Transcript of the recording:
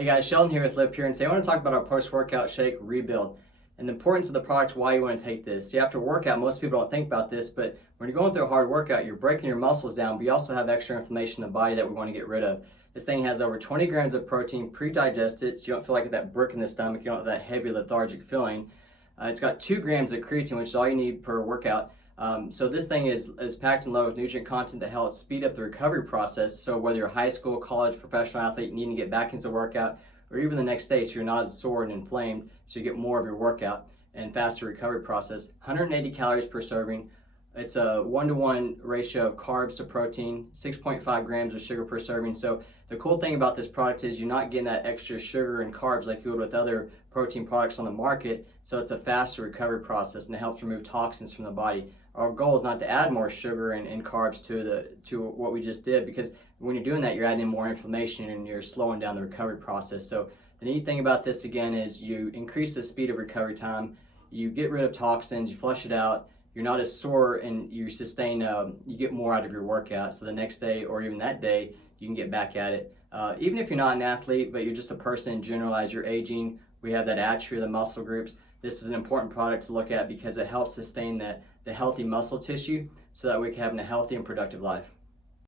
Hey guys, Sheldon here with Lip here, and today I want to talk about our post-workout shake rebuild and the importance of the product, why you want to take this. See, after workout, most people don't think about this, but when you're going through a hard workout, you're breaking your muscles down, but you also have extra inflammation in the body that we want to get rid of. This thing has over 20 grams of protein pre-digested, so you don't feel like that brick in the stomach, you don't have that heavy lethargic feeling. It's got 2 grams of creatine, which is all you need per workout. So this thing is packed and loaded with nutrient content that helps speed up the recovery process. So whether you're a high school, college, professional athlete needing to get back into workout, or even the next day so you're not as sore and inflamed, so you get more of your workout and faster recovery process. 180 calories per serving. It's a 1-to-1 ratio of carbs to protein, 6.5 grams of sugar per serving. So the cool thing about this product is you're not getting that extra sugar and carbs like you would with other protein products on the market. So it's a faster recovery process and it helps remove toxins from the body. Our goal is not to add more sugar and carbs to what we just did, because when you're doing that, you're adding in more inflammation and you're slowing down the recovery process. So the neat thing about this again is you increase the speed of recovery time, you get rid of toxins, you flush it out, you're not as sore, and you sustain, you get more out of your workout. So the next day or even that day, you can get back at it. Even if you're not an athlete, but you're just a person in general, as you're aging, we have that atrophy of the muscle groups. This is an important product to look at because it helps sustain the healthy muscle tissue so that we can have a healthy and productive life.